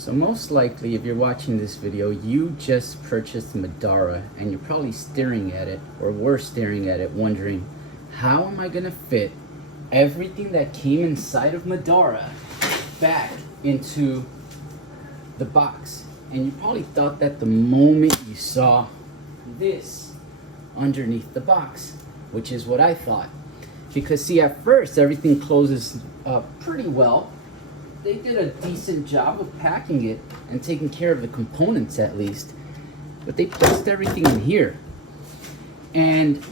So most likely, if you're watching this video, you just purchased Middara and you're probably staring at it, or were staring at it, wondering, how am I gonna fit everything that came inside of Middara back into the box? And you probably thought that the moment you saw this underneath the box, which is what I thought. Because see, at first everything closes pretty well. They did a decent job of packing it and taking care of the components at least. But they placed everything in here. And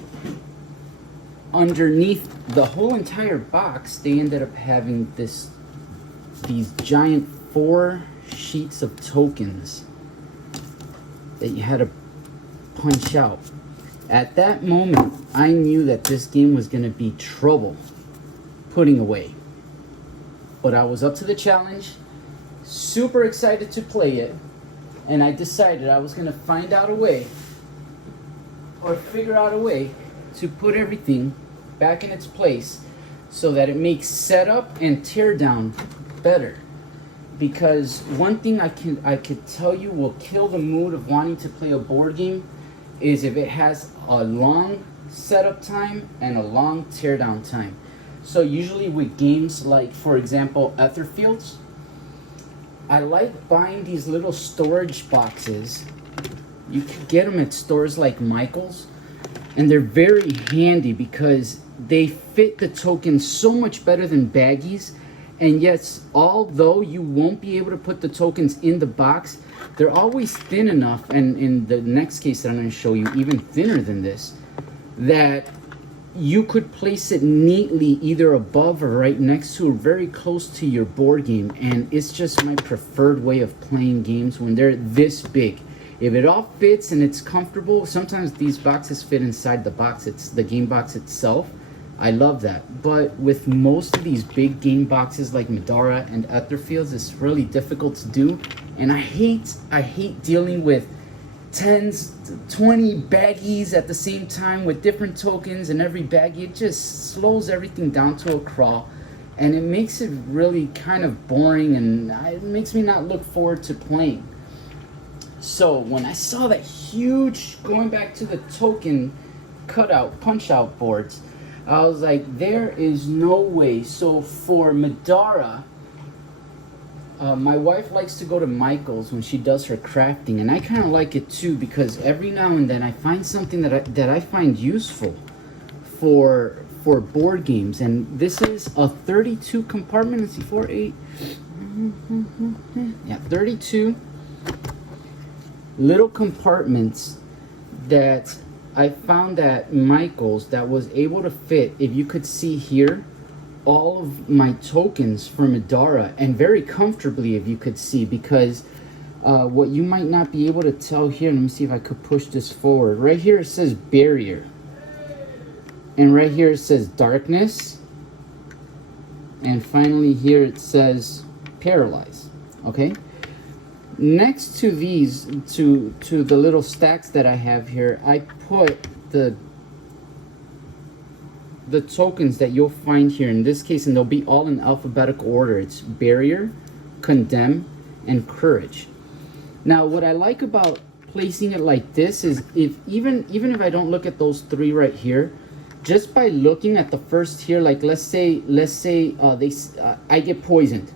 underneath the whole entire box, they ended up having these giant 4 sheets of tokens that you had to punch out. At that moment, I knew that this game was going to be trouble putting away. But I was up to the challenge, super excited to play it, and I decided I was going to find out a way, or figure out a way, to put everything back in its place so that it makes setup and teardown better. Because one thing I could tell you will kill the mood of wanting to play a board game is if it has a long setup time and a long teardown time. So usually with games like, for example, Etherfields, I like buying these little storage boxes. You can get them at stores like Michael's, and they're very handy because they fit the tokens so much better than baggies. And yes, although you won't be able to put the tokens in the box, they're always thin enough, and in the next case that I'm going to show you, even thinner than this, that you could place it neatly either above or right next to or very close to your board game. And it's just my preferred way of playing games when they're this big. If it all fits and it's comfortable, sometimes these boxes fit inside the box, it's the game box itself. I love that. But with most of these big game boxes like Middara and Etherfields, it's really difficult to do. And I hate dealing with 20 baggies at the same time with different tokens, and every baggie, it just slows everything down to a crawl, and it makes it really kind of boring, and it makes me not look forward to playing. So when I saw that huge, going back to the token cutout, punch out boards, I was like, there is no way. So for Middara, my wife likes to go to Michael's when she does her crafting, and I kind of like it too, because every now and then I find something that I find useful for board games. And this is a 32 compartment. Let's see, 4, 8, yeah, 32 little compartments that I found at Michael's that was able to fit, if you could see here, all of my tokens for Middara, and very comfortably, if you could see, because what you might not be able to tell here, let me see if I could push this forward. Right here it says barrier, and right here it says darkness, and finally here it says paralyze. Okay, next to these, to the little stacks that I have here, I put the tokens that you'll find here in this case, and they'll be all in alphabetical order. It's barrier, condemn, and courage. Now what I like about placing it like this is, even if I don't look at those 3 right here, just by looking at the first here, like let's say I get poisoned.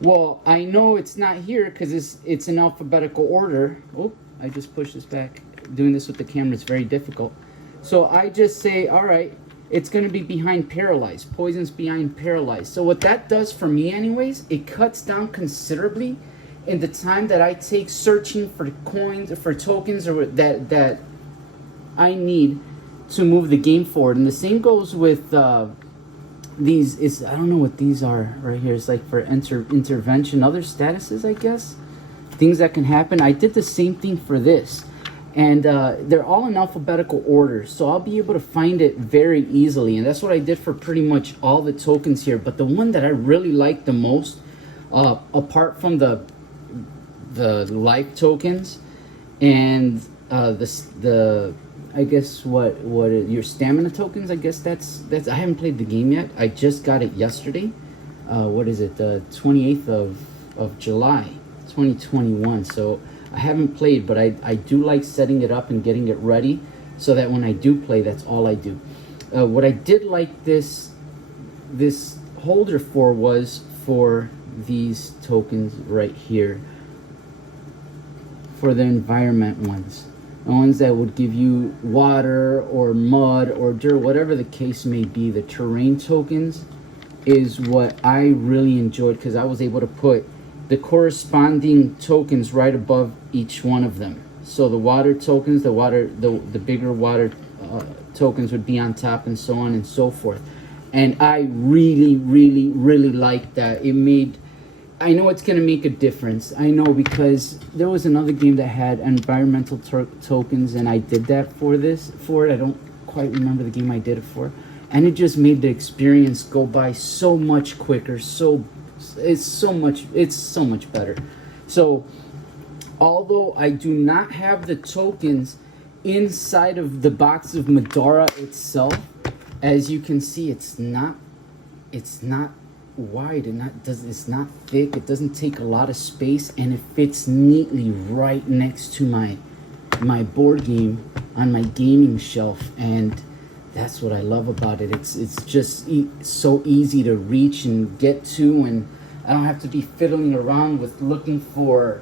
Well, I know it's not here because it's in alphabetical order. Oh, I just pushed this back. Doing this with the camera is very difficult. So I just say, all right, it's going to be behind paralyzed. Poison's behind paralyzed. So what that does for me anyways, it cuts down considerably in the time that I take searching for coins or for tokens or that I need to move the game forward. And the same goes with these. I don't know what these are right here. It's like for intervention, other statuses, I guess. Things that can happen. I did the same thing for this. And they're all in alphabetical order, so I'll be able to find it very easily. And that's what I did for pretty much all the tokens here. But the one that I really like the most, apart from the life tokens and the I guess your stamina tokens, I guess that's I haven't played the game yet. I just got it yesterday. What is it? The 28th of July. 2021. So I haven't played, but I do like setting it up and getting it ready so that when I do play, that's all I do. What I did like this holder for was for these tokens right here, for the environment ones, the ones that would give you water or mud or dirt, whatever the case may be. The terrain tokens is what I really enjoyed, because I was able to put the corresponding tokens right above each one of them. So the water tokens, the bigger water tokens would be on top, and so on and so forth. And I really liked that. It made, I know it's going to make a difference. I know, because there was another game that had environmental tokens, and I did that for it. I don't quite remember the game I did it for. And it just made the experience go by so much quicker. It's so much better. So, although I do not have the tokens inside of the box of Middara itself, as you can see, it's not wide, and it's not thick. It doesn't take a lot of space, and it fits neatly right next to my board game on my gaming shelf. And that's what I love about it. It's just so easy to reach and get to, and I don't have to be fiddling around with looking for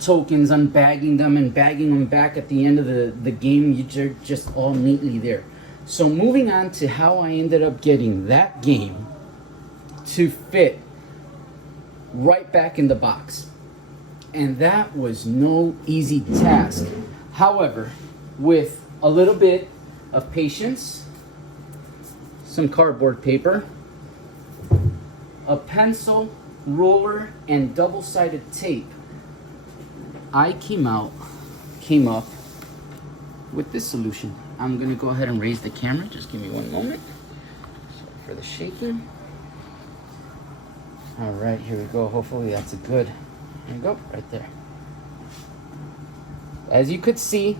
tokens, unbagging them and bagging them back at the end of the game. You're just all neatly there. So moving on to how I ended up getting that game to fit right back in the box. And that was no easy task. However, with a little bit of patience, some cardboard paper, a pencil, ruler, and double-sided tape, I came up with this solution. I'm going to go ahead and raise the camera. Just give me one moment. Sorry for the shaking. All right, here we go. Hopefully that's a good. There you go, right there. As you could see,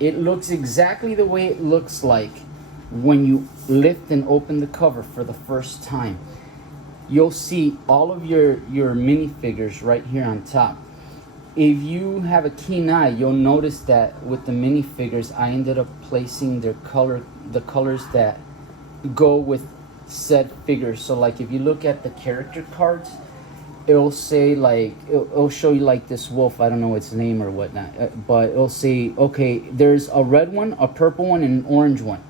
it looks exactly the way it looks like when you lift and open the cover for the first time. You'll see all of your minifigures right here on top. If you have a keen eye, you'll notice that with the minifigures, I ended up placing the colors that go with said figures. So like if you look at the character cards, it'll say like, it'll show you like this wolf, I don't know its name or whatnot, but it'll say, okay, there's a red one, a purple one, and an orange one.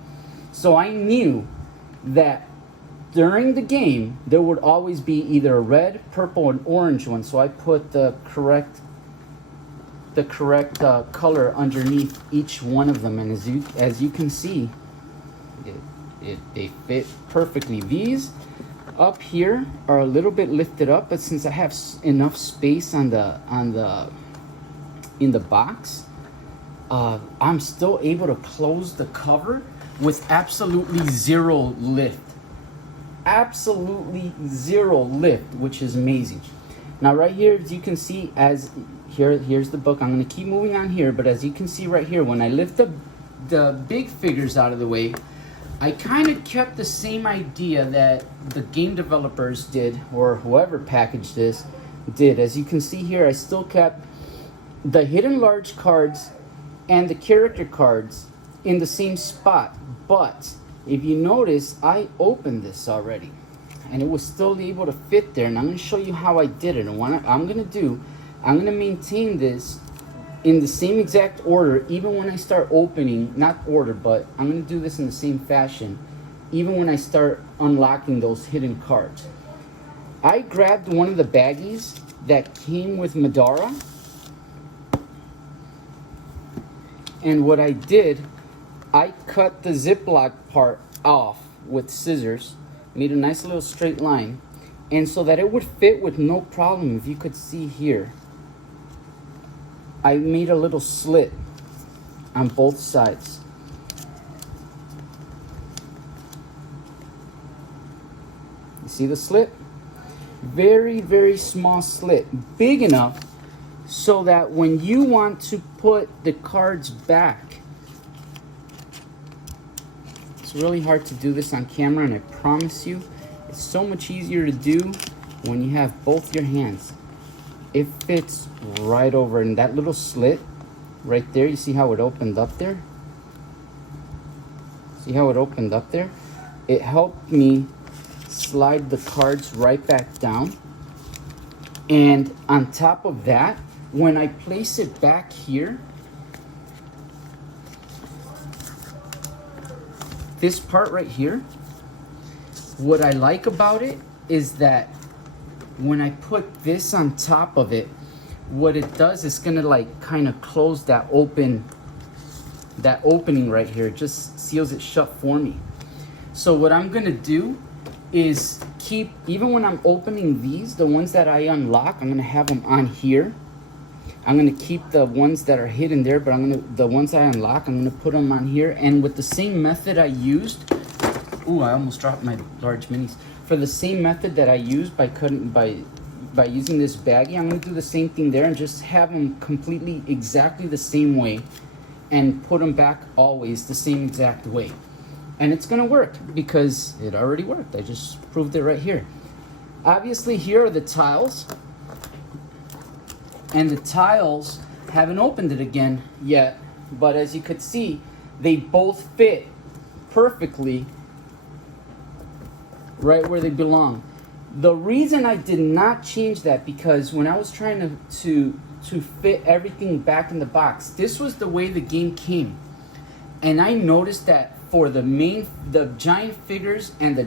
So I knew that during the game, there would always be either a red, purple, and orange one. So I put the correct color underneath each one of them, and as you can see, they fit perfectly. These up here are a little bit lifted up, but since I have enough space in the box, I'm still able to close the cover with absolutely zero lift. Absolutely zero lift, which is amazing. Now right here, as you can see, here's the book. I'm going to keep moving on here, but as you can see right here, when I lift the big figures out of the way, I kind of kept the same idea that the game developers did, or whoever packaged this did. As you can see here, I still kept the hidden large cards and the character cards in the same spot. But if you notice, I opened this already, and it was still able to fit there. And I'm going to show you how I did it. And what I'm going to maintain this in the same exact order, even when I start opening, not order, but I'm going to do this in the same fashion, even when I start unlocking those hidden cards. I grabbed one of the baggies that came with Middara, and what I did, I cut the Ziploc part off with scissors, made a nice little straight line, and so that it would fit with no problem. If you could see here, I made a little slit on both sides. You see the slit? Very, very small slit, big enough so that when you want to put the cards back, it's really hard to do this on camera, and I promise you, it's so much easier to do when you have both your hands. it fits right over in that little slit right there. You see how it opened up there? See how it opened up there? It helped me slide the cards right back down. And on top of that, when I place it back here, this part right here, what I like about it is that when I put this on top of it, what it does is gonna like kind of close that opening right here. It just seals it shut for me. So what I'm gonna do is keep, even when I'm opening these, the ones that I unlock, I'm gonna have them on here. I'm gonna keep the ones that are hidden there, but the ones I unlock, I'm gonna put them on here. And with the same method I used, ooh, I almost dropped my large minis. For the same method that I used by using this baggie, I'm gonna do the same thing there and just have them completely exactly the same way and put them back always the same exact way. And it's gonna work because it already worked. I just proved it right here. Obviously, here are the tiles. And the tiles haven't opened it again yet, but as you could see, they both fit perfectly right where they belong. The reason I did not change that, because when I was trying to fit everything back in the box, this was the way the game came. And I noticed that for the giant figures and the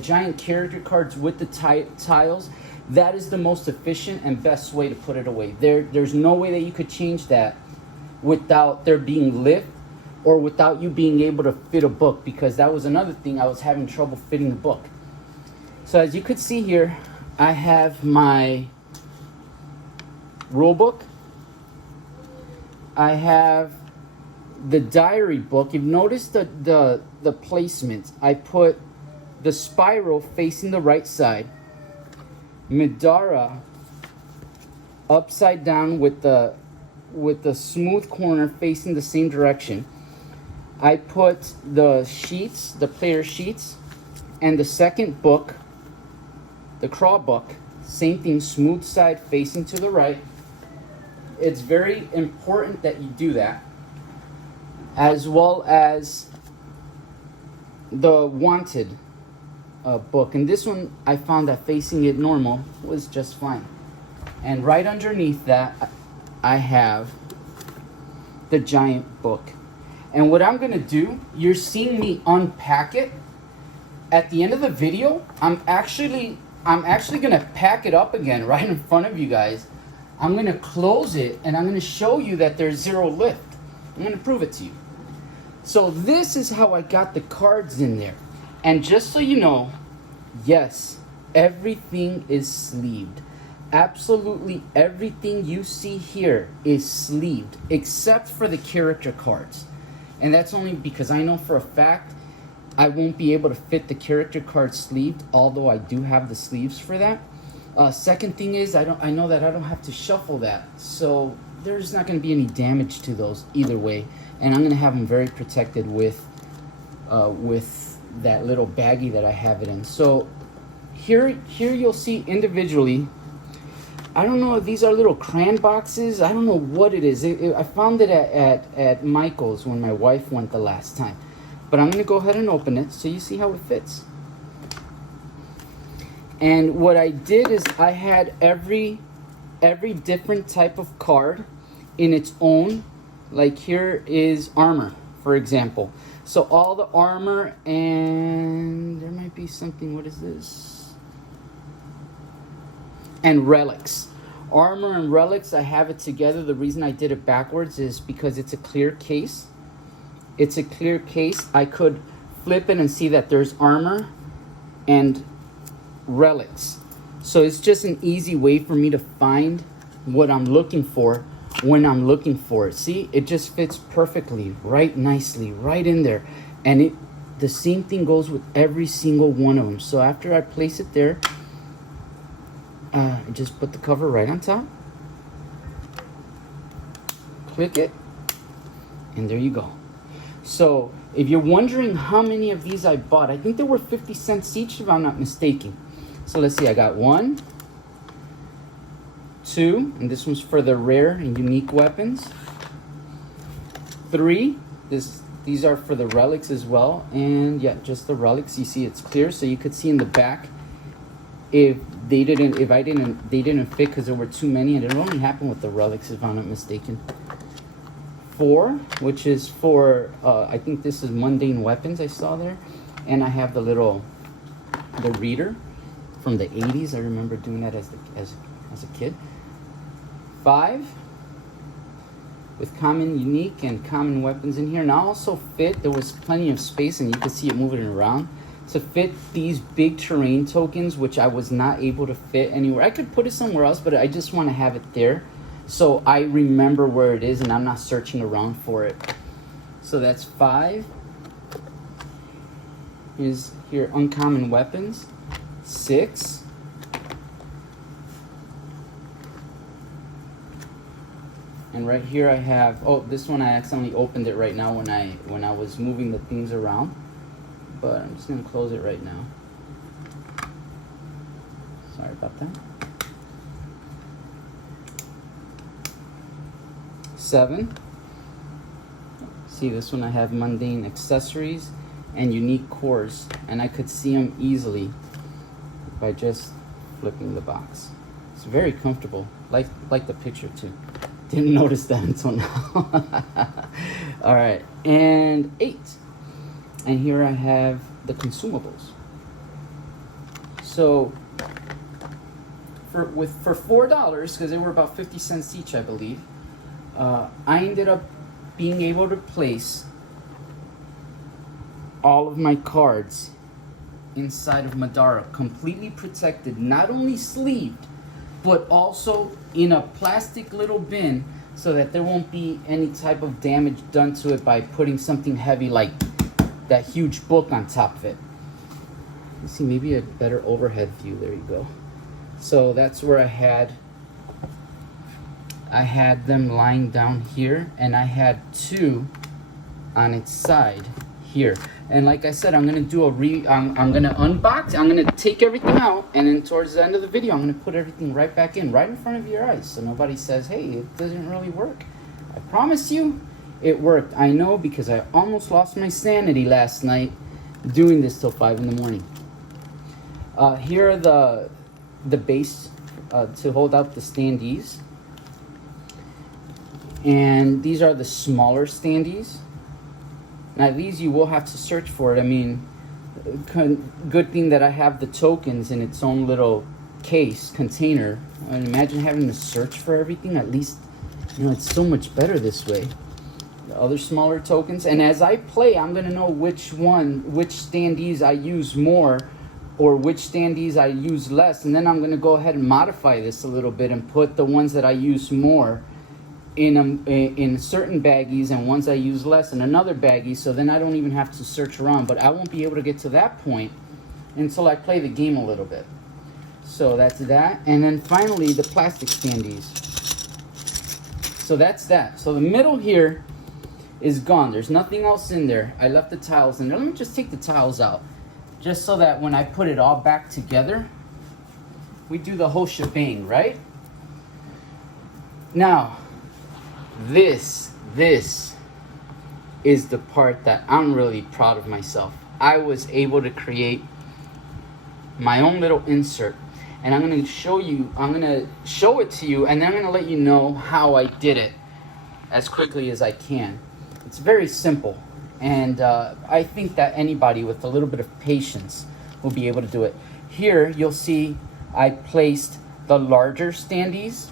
giant character cards with the tiles, that is the most efficient and best way to put it away. There's no way that you could change that without there being lift or without you being able to fit a book, because that was another thing, I was having trouble fitting the book. So as you could see here, I have my rule book. I have the diary book. You've noticed the placement. I put the spiral facing the right side, Middara upside down with the smooth corner facing the same direction. I put the sheets, the player sheets, and the second book, the crawl book, same thing, smooth side facing to the right. It's very important that you do that, as well as the wanted book. And this one, I found that facing it normal was just fine. And right underneath that, I have the giant book. And what I'm gonna do, you're seeing me unpack it. At the end of the video, I'm actually gonna pack it up again right in front of you guys. I'm gonna close it and I'm gonna show you that there's zero lift. I'm gonna prove it to you. So this is how I got the cards in there. And just so you know, yes, everything is sleeved. Absolutely everything you see here is sleeved, except for the character cards. And that's only because I know for a fact I won't be able to fit the character cards sleeved, although I do have the sleeves for that. Second thing is, I know that I don't have to shuffle that, so there's not going to be any damage to those either way. And I'm going to have them very protected with that little baggie that I have it in. So here you'll see individually, I don't know if these are little crayon boxes. I don't know what it is. I found it at Michael's when my wife went the last time. But I'm going to go ahead and open it so you see how it fits. And what I did is I had every different type of card in its own. Like here is armor, for example. So all the armor, and there might be something, what is this? And relics. Armor and relics, I have it together. The reason I did it backwards is because it's a clear case. It's a clear case. I could flip it and see that there's armor and relics. So it's just an easy way for me to find what I'm looking for when I'm looking for it. See, it just fits perfectly, right nicely, right in there. And the same thing goes with every single one of them. So after I place it there, I just put the cover right on top. Click it, and there you go. So if you're wondering how many of these I bought, I think they were 50 cents each if I'm not mistaken. So let's see, I got 1, 2, and this one's for the rare and unique weapons. 3, these are for the relics as well, and yeah, just the relics. You see it's clear, so you could see in the back if they didn't fit because there were too many, and it only happened with the relics if I'm not mistaken. 4, which is for I think this is mundane weapons I saw there, and I have the reader from the 80s. I remember doing that as a kid. 5 with common, unique, and common weapons in here, and I also fit. There was plenty of space, and you can see it moving around to fit these big terrain tokens, which I was not able to fit anywhere. I could put it somewhere else, but I just want to have it there so I remember where it is and I'm not searching around for it. So that's 5. Is here uncommon weapons. 6. And right here I have, oh, this one I accidentally opened it right now when I was moving the things around. But I'm just going to close it right now. Sorry about that. 7. See, this one I have mundane accessories and unique cores, and I could see them easily by just flipping the box. It's very comfortable, like the picture too. Didn't notice that until now. All right, and 8. And here I have the consumables. So for $4, because they were about 50 cents each, I believe, I ended up being able to place all of my cards inside of Middara, completely protected, not only sleeved, but also in a plastic little bin so that there won't be any type of damage done to it by putting something heavy like that huge book on top of it. Let's see, maybe a better overhead view. There you go. So that's where I had them lying down here, and I had 2 on its side here. And like I said, I'm gonna do I'm gonna unbox. I'm gonna take everything out, and then towards the end of the video, I'm gonna put everything right back in, right in front of your eyes, so nobody says, "Hey, it doesn't really work." I promise you, it worked. I know, because I almost lost my sanity last night doing this till 5 in the morning. Here are the base to hold out the standees. And these are the smaller standees. Now these you will have to search for it. I mean, good thing that I have the tokens in its own little case, container. And imagine having to search for everything. At least, you know, it's so much better this way. The other smaller tokens. And as I play, I'm going to know which standees I use more or which standees I use less. And then I'm going to go ahead and modify this a little bit and put the ones that I use more in certain baggies and ones I use less in another baggie, so then I don't even have to search around. But I won't be able to get to that point until I play the game a little bit. So that's that. And then finally, the plastic standees. So that's that. So the middle here is gone. There's nothing else in there. I left the tiles in there. Let me just take the tiles out, just so that when I put it all back together, we do the whole shebang, right? Now, this is the part that I'm really proud of myself. I was able to create my own little insert, and I'm going to show it to you, and then I'm going to let you know how I did it as quickly as I can. It's very simple, and I think that anybody with a little bit of patience will be able to do it. Here you'll see I placed the larger standees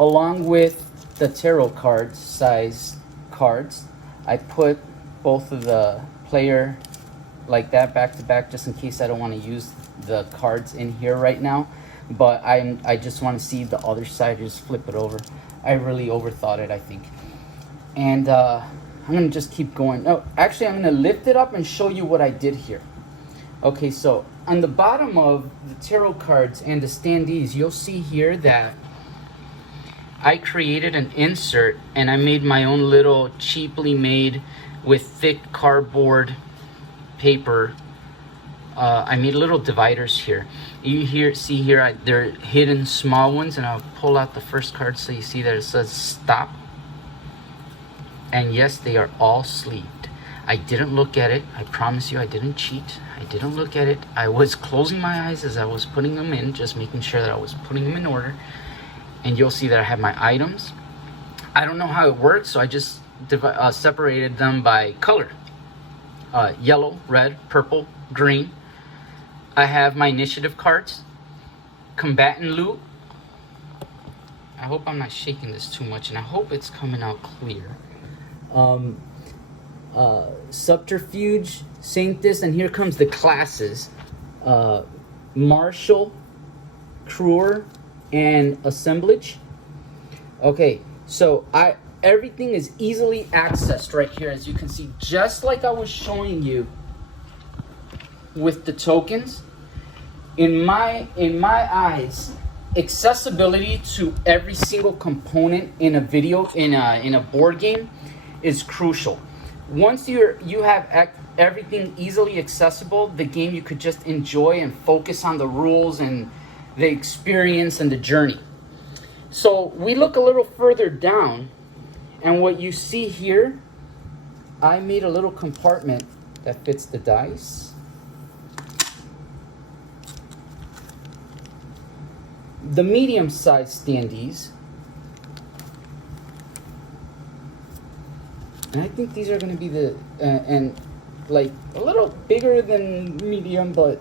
along with the tarot cards, size cards. I put both of the player like that back to back, just in case I don't want to use the cards in here right now, but I just want to see the other side. Just flip it over. I really overthought it, I think. And I'm gonna just keep going. No, actually I'm gonna lift it up and show you what I did here. Okay, so on the bottom of the tarot cards and the standees, you'll see here that I created an insert, and I made my own little cheaply made with thick cardboard paper. I made little dividers here, You see here, they're hidden small ones, and I'll pull out the first card so you see that it says stop. And yes, they are all sleeved. I didn't look at it. I promise you I didn't cheat. I didn't look at it. I was closing my eyes as I was putting them in, just making sure that I was putting them in order. And you'll see that I have my items. I don't know how it works, so I just separated them by color. Yellow, red, purple, green. I have my initiative cards. Combatant loot. I hope I'm not shaking this too much, and I hope it's coming out clear. Subterfuge, Sanctus, and here comes the classes. Martial, Cruer, and Assemblage. Okay, so everything is easily accessed right here, as you can see, just like I was showing you with the tokens. In my eyes, accessibility to every single component in a video, in a board game, is crucial. Once you have everything easily accessible, the game you could just enjoy and focus on the rules and the experience and the journey. So we look a little further down, and what you see here, I made a little compartment that fits the dice. The medium-sized standees. And I think these are going to be the, and like a little bigger than medium, but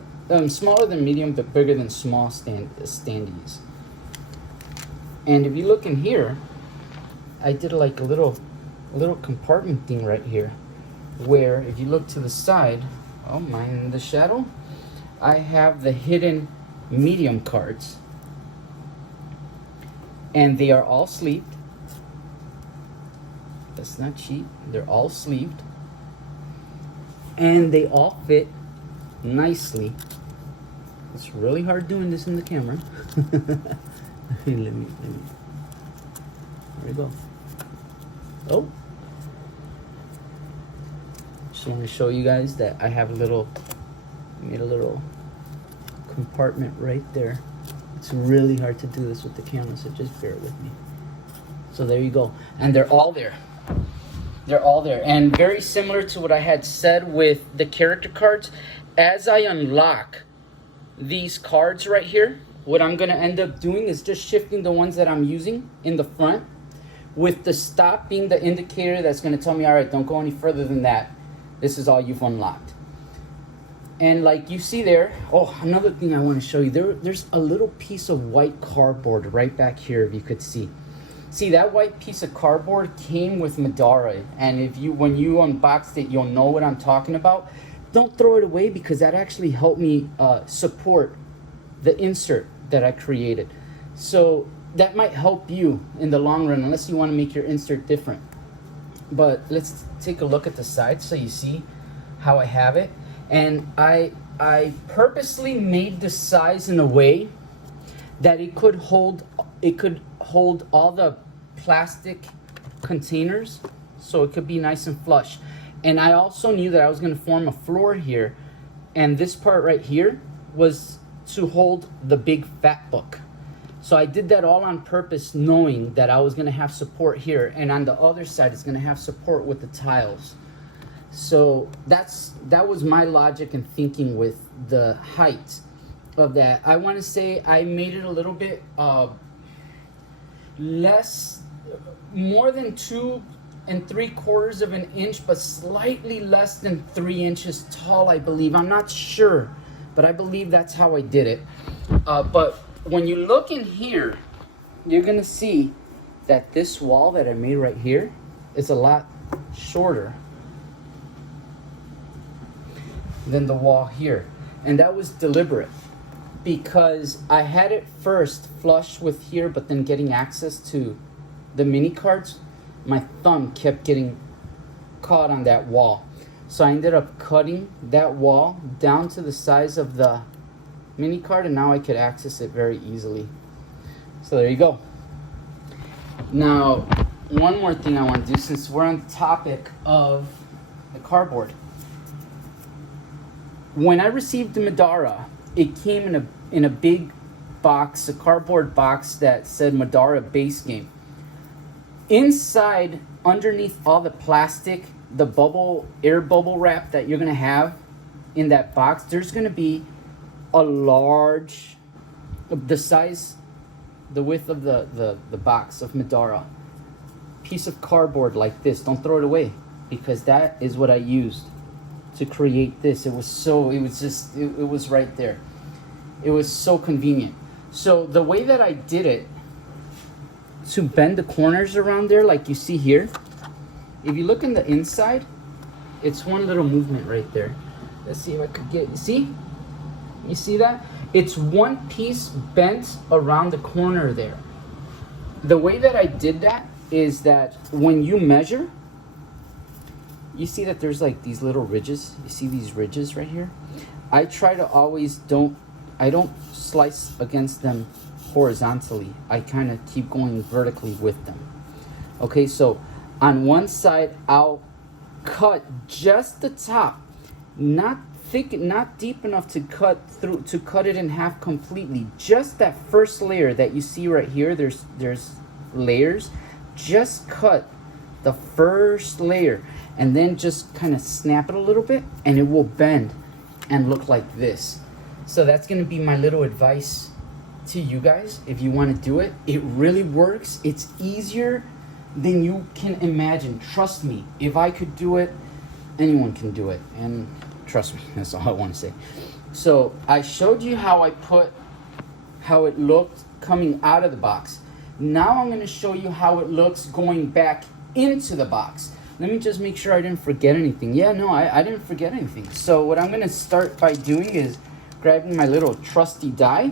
smaller than medium, but bigger than small standees. And if you look in here, I did like a little compartment thing right here, where if you look to the side, oh, mine in the shadow, I have the hidden medium cards. And they are all sleeved. That's not cheap. They're all sleeved. And they all fit nicely. It's really hard doing this in the camera. let me. There we go. Oh. Just want to show you guys that I have made a little compartment right there. It's really hard to do this with the camera, so just bear with me. So there you go. And they're all there. They're all there. And very similar to what I had said with the character cards, as I unlock these cards right here, what I'm going to end up doing is just shifting the ones that I'm using in the front, with the stop being the indicator that's going to tell me, all right, don't go any further than that. This is all you've unlocked. And like you see there, oh, another thing I want to show you, there's a little piece of white cardboard right back here, if you could see. See, that white piece of cardboard came with Middara, and when you unboxed it, you'll know what I'm talking about. Don't throw it away, because that actually helped me support the insert that I created. So that might help you in the long run, unless you want to make your insert different. But let's take a look at the side so you see how I have it. And I purposely made the size in a way that it could hold all the plastic containers, so it could be nice and flush. And I also knew that I was going to form a floor here, and this part right here was to hold the big fat book. So I did that all on purpose, knowing that I was going to have support here, and on the other side it's going to have support with the tiles. So that was my logic and thinking with the height of that. I want to say I made it a little bit more than 2 3/4 of an inch, but slightly less than 3 inches tall, I believe. I'm not sure, but I believe that's how I did it. But when you look in here, you're gonna see that this wall that I made right here is a lot shorter than the wall here. And that was deliberate, because I had it first flush with here, but then getting access to the mini cards, my thumb kept getting caught on that wall. So I ended up cutting that wall down to the size of the mini card, and now I could access it very easily. So there you go. Now, one more thing I want to do, since we're on the topic of the cardboard. When I received the Middara, it came in a in a big box, a cardboard box that said Middara base game. Inside, underneath all the plastic, the air bubble wrap that you're gonna have in that box, there's gonna be a large, the width of the box of Middara, piece of cardboard like this. Don't throw it away, because that is what I used to create this. It was right there. It was so convenient. So the way that I did it, to bend the corners around there, like you see here, if you look in the inside, it's one little movement right there. Let's see if I could get, you see that? It's one piece bent around the corner there. The way that I did that is that when you measure, you see that there's like these little ridges. You see these ridges right here? I try to always I don't slice against them horizontally. I kind of keep going vertically with them. Okay, so on one side, I'll cut just the top, not thick, not deep enough to cut it in half completely. Just that first layer that you see right here, there's layers. Just cut the first layer and then just kind of snap it a little bit, and it will bend and look like this. So that's going to be my little advice to you guys if you want to do it. It really works. It's easier than you can imagine. Trust me, if I could do it, anyone can do it. And trust me, that's all I want to say. So I showed you how it looked coming out of the box. Now I'm going to show you how it looks going back into the box. Let me just make sure I didn't forget anything. Yeah, no, I didn't forget anything. So what I'm going to start by doing is grabbing my little trusty die.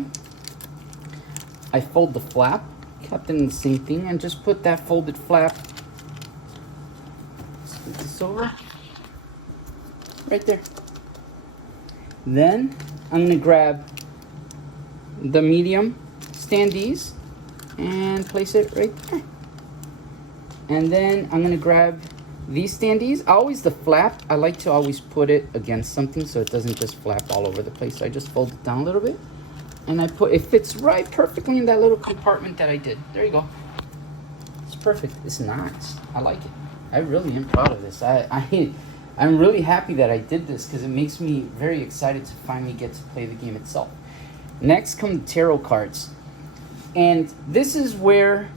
I fold the flap, kept in the same thing, and just put that folded flap, scoot this over, right there. Then I'm going to grab the medium standees and place it right there. And then I'm going to grab these standees. Always the flap, I like to always put it against something so it doesn't just flap all over the place. So I just fold it down a little bit, and it fits right perfectly in that little compartment that I did. There you go. It's perfect. It's nice. I like it. I really am proud of this. I'm really happy that I did this, because it makes me very excited to finally get to play the game itself. Next come the tarot cards. And this is where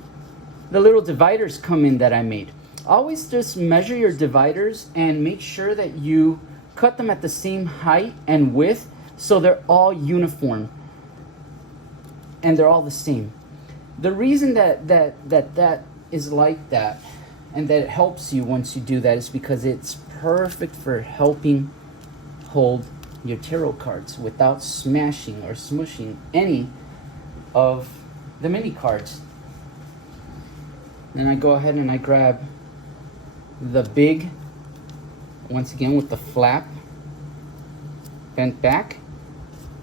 the little dividers come in that I made. Always just measure your dividers and make sure that you cut them at the same height and width so they're all uniform and they're all the same. The reason that is like that, and that it helps you once you do that, is because it's perfect for helping hold your tarot cards without smashing or smushing any of the mini cards. Then I go ahead and I grab the big, once again with the flap bent back,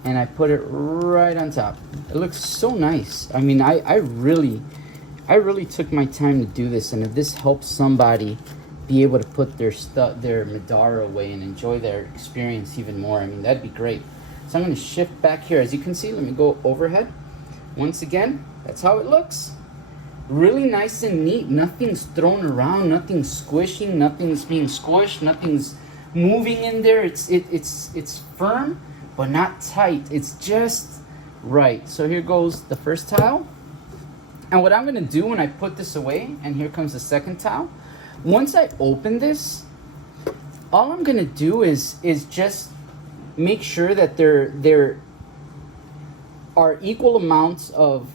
and I put it right on top. It looks so nice. I mean, I really took my time to do this, and if this helps somebody be able to put their Middara away and enjoy their experience even more, I mean, that'd be great. So I'm going to shift back here. As you can see, let me go overhead. Once again, that's how it looks. Really nice and neat. Nothing's thrown around, nothing's squishing, nothing's being squished, nothing's moving in there. It's firm, but not tight. It's just right. So here goes the first tile. And what I'm gonna do when I put this away, and here comes the second tile, once I open this, all I'm gonna do is just make sure that there are equal amounts of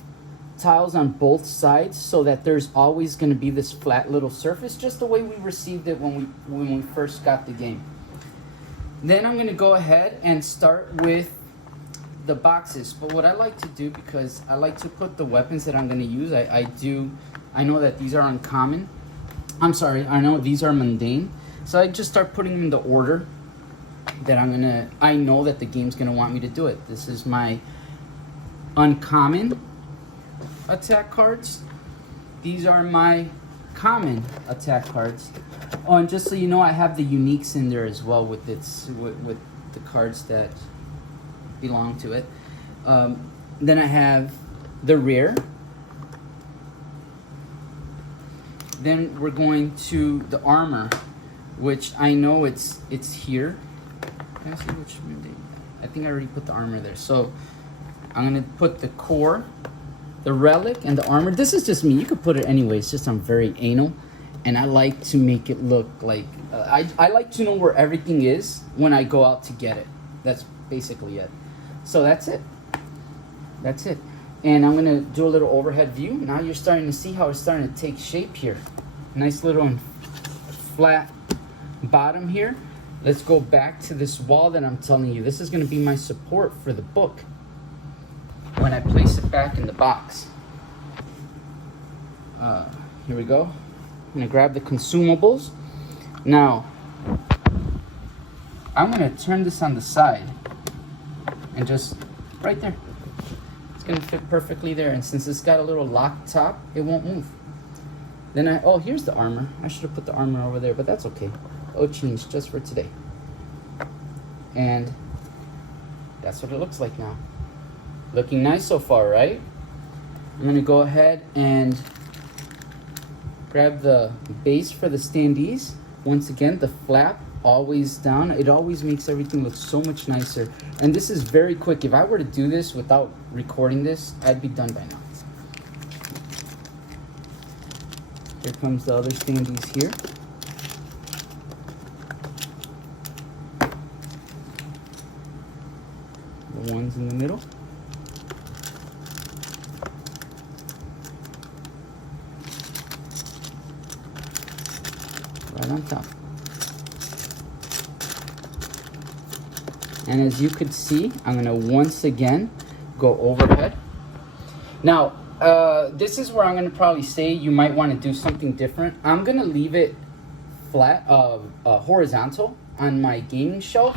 tiles on both sides, so that there's always going to be this flat little surface, just the way we received it when we first got the game. Then I'm going to go ahead and start with the boxes. But what I like to do, because I like to put the weapons that I'm going to use, I know that these are uncommon. I'm sorry, I know these are mundane. So I just start putting them in the order that I know that the game's going to want me to do it. This is my uncommon attack cards. These are my common attack cards. Oh, and just so you know, I have the uniques in there as well with the cards that belong to it. Then I have the rear. Then we're going to the armor, which I know it's here. Can I see which? I think I already put the armor there. So I'm gonna put the core, the relic, and the armor. This is just me. You could put it anyway. It's just I'm very anal, and I like to make it look like I like to know where everything is when I go out to get it. That's basically it. So that's it. That's it. And I'm gonna do a little overhead view. Now you're starting to see how it's starting to take shape here. Nice little flat bottom here. Let's go back to this wall that I'm telling you. This is gonna be my support for the book when I place it back in the box. Here we go. I'm gonna grab the consumables. Now, I'm gonna turn this on the side and just right there. It's gonna fit perfectly there, and since it's got a little lock top, it won't move. Then oh, here's the armor. I should have put the armor over there, but that's okay. It'll change just for today. And that's what it looks like now. Looking nice so far, right? I'm gonna go ahead and grab the base for the standees. Once again, the flap always down. It always makes everything look so much nicer. And this is very quick. If I were to do this without recording this, I'd be done by now. Here comes the other standees here. The ones in the middle. Right on top. And as you could see, I'm gonna once again go overhead. Now, this is where I'm gonna probably say you might wanna do something different. I'm gonna leave it flat, horizontal on my gaming shelf.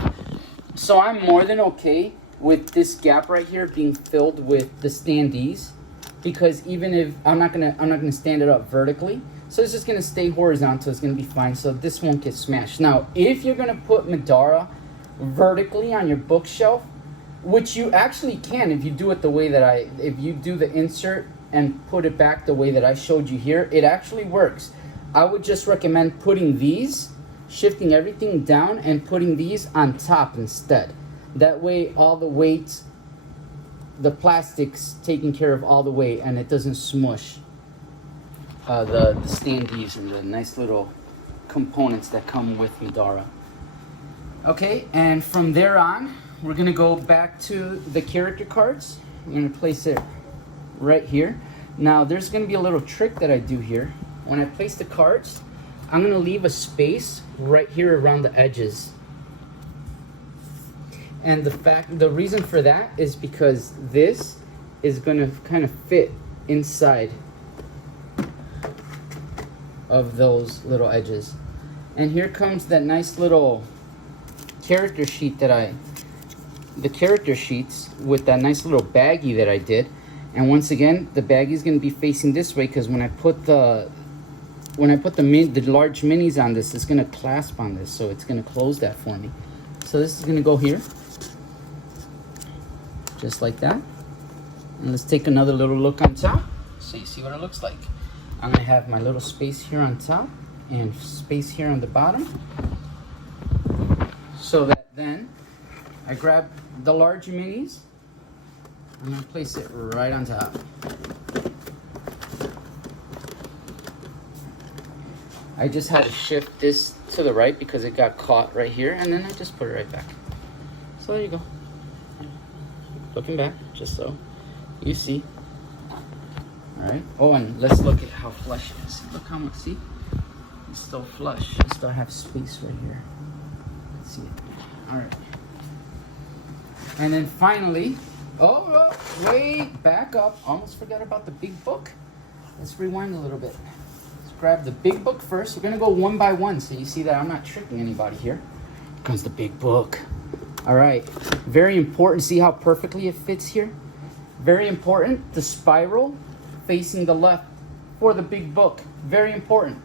So I'm more than okay with this gap right here being filled with the standees, because even if I'm not gonna stand it up vertically, so it's just gonna stay horizontal. It's gonna be fine. So this won't get smashed. Now, if you're gonna put Middara vertically on your bookshelf, which you actually can if you do it the way that if you do the insert and put it back the way that I showed you here, it actually works. I would just recommend putting these, shifting everything down and putting these on top instead. That way all the weight, the plastic's taking care of all the weight and it doesn't smush the standees and the nice little components that come with Middara. Okay, and from there on, we're gonna go back to the character cards. I'm gonna place it right here. Now, there's gonna be a little trick that I do here. When I place the cards, I'm gonna leave a space right here around the edges. And the reason for that is because this is gonna kind of fit inside of those little edges. And here comes that nice little character sheet the character sheets with that nice little baggie that I did. And once again, the baggie is going to be facing this way because when I put the large minis on this, it's going to clasp on this, so it's going to close that for me. So this is going to go here, just like that. And let's take another little look on top so you see what it looks like. I'm going to have my little space here on top and space here on the bottom, so that then I grab the large minis. I'm gonna place it right on top. I just had to shift this to the right because it got caught right here, and then I just put it right back. So there you go. Looking back, just so you see. All right. Oh, and let's look at how flush it is. Look how much, see? It's still flush. I still have space right here. Let's see it. All right. And then finally, wait, back up. Almost forgot about the big book. Let's rewind a little bit. Let's grab the big book first. We're gonna go one by one so you see that I'm not tricking anybody here. Here comes the big book. All right, very important. See how perfectly it fits here? Very important, the spiral facing the left for the big book. Very important.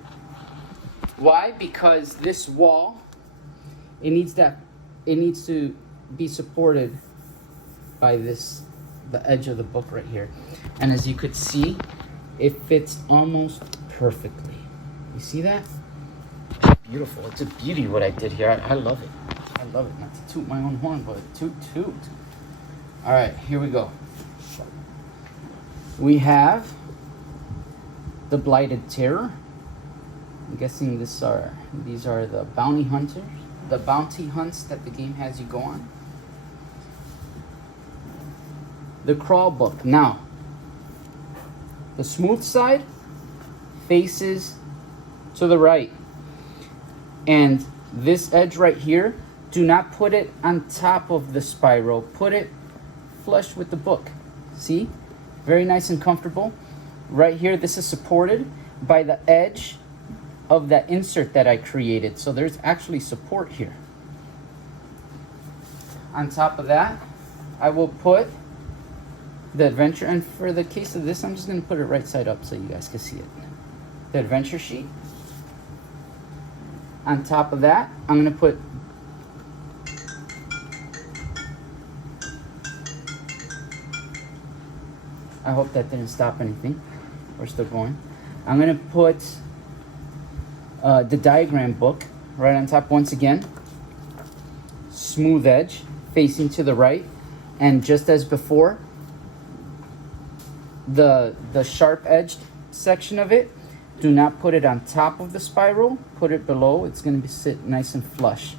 Why? Because this wall, it needs to be supported by this the edge of the book right here. And as you could see, it fits almost perfectly. You see that? Beautiful. It's a beauty what I did here. I love it. I love it. Not to toot my own horn, but toot. All right, here we go. We have the Blighted Terror. I'm guessing these are the bounty hunters, the bounty hunts that the game has you go on. The Crawl Book. Now, the smooth side faces to the right. And this edge right here, do not put it on top of the spiral. Put it flush with the book. See? Very nice and comfortable. Right here, this is supported by the edge of that insert that I created. So there's actually support here. On top of that, I will put the adventure, and for the case of this, I'm just going to put it right side up so you guys can see it. The adventure sheet. On top of that, I'm going to put I hope that didn't stop anything. We're still going. I'm going to put the diagram book right on top once again. Smooth edge facing to the right. And just as before, the sharp edged section of it, do not put it on top of the spiral. Put it below. It's going to sit nice and flush.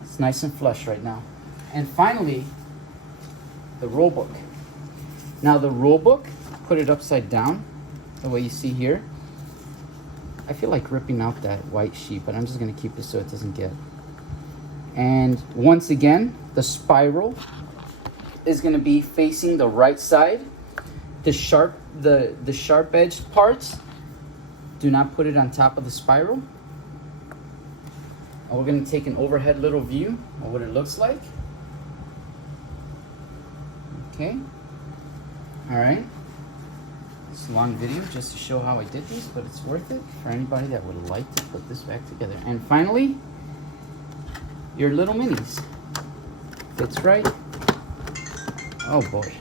It's nice and flush right now. And finally, the rule book. Now the rule book, put it upside down, the way you see here. I feel like ripping out that white sheet, but I'm just going to keep this so it doesn't get. And once again, the spiral is going to be facing the right side. The sharp edged parts, do not put it on top of the spiral. And we're going to take an overhead little view of what it looks like. Okay. All right. It's a long video just to show how I did this, but it's worth it for anybody that would like to put this back together. And finally, your little minis. Fits right. Oh boy.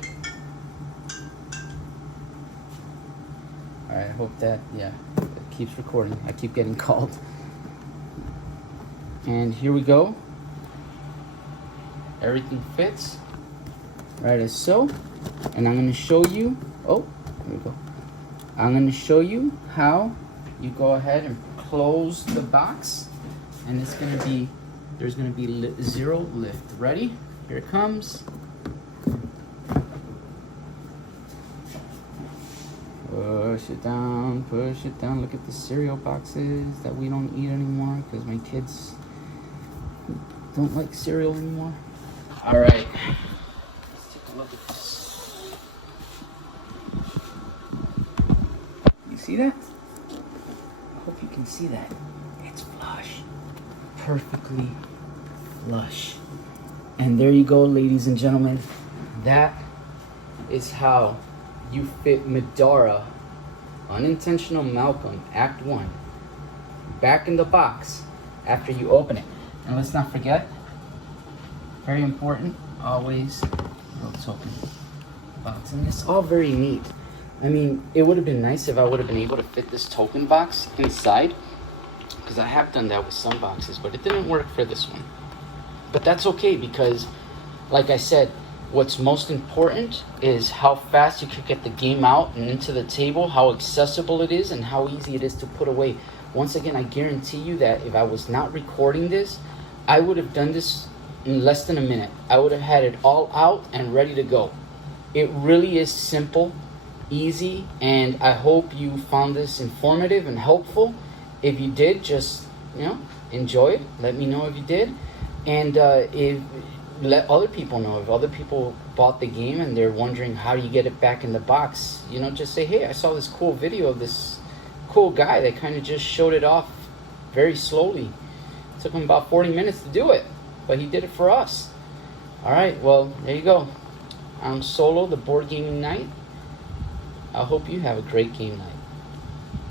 All right, I hope that, yeah, it keeps recording. I keep getting called. And here we go. Everything fits right as so. And I'm going to show you, oh, here we go. I'm going to show you how you go ahead and close the box. And it's going to be, there's going to be zero lift. Ready? Here it comes. Push it down, push it down. Look at the cereal boxes that we don't eat anymore because my kids don't like cereal anymore. All right. Let's take a look at this. You see that? I hope you can see that. It's flush. Perfectly flush. And there you go, ladies and gentlemen. That is how you fit Middara, Unintentional Malum, Act 1, back in the box after you open it. And let's not forget, very important, always little token box. And it's all very neat. I mean, it would have been nice if I would have been able to fit this token box inside, because I have done that with some boxes, but it didn't work for this one. But that's okay, because like I said, what's most important is how fast you can get the game out and into the table, how accessible it is, and how easy it is to put away. Once again, I guarantee you that if I was not recording this, I would have done this in less than a minute. I would have had it all out and ready to go. It really is simple, easy, and I hope you found this informative and helpful. If you did, just, enjoy it. Let me know if you did. And let other people know. If other people bought the game and they're wondering how do you get it back in the box, just say, hey, I saw this cool video of this cool guy that kind of just showed it off very slowly. It took him about 40 minutes to do it, but he did it for us. All right, well, there you go. I'm Solo, the Board Gaming Night. I hope you have a great game night.